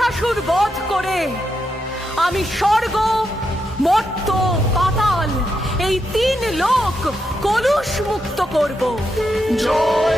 মহিষাসুর বধ করে আমি স্বর্গ, মর্ত্য, পাতাল এই তিন লোক কলুষ মুক্ত করব। জয়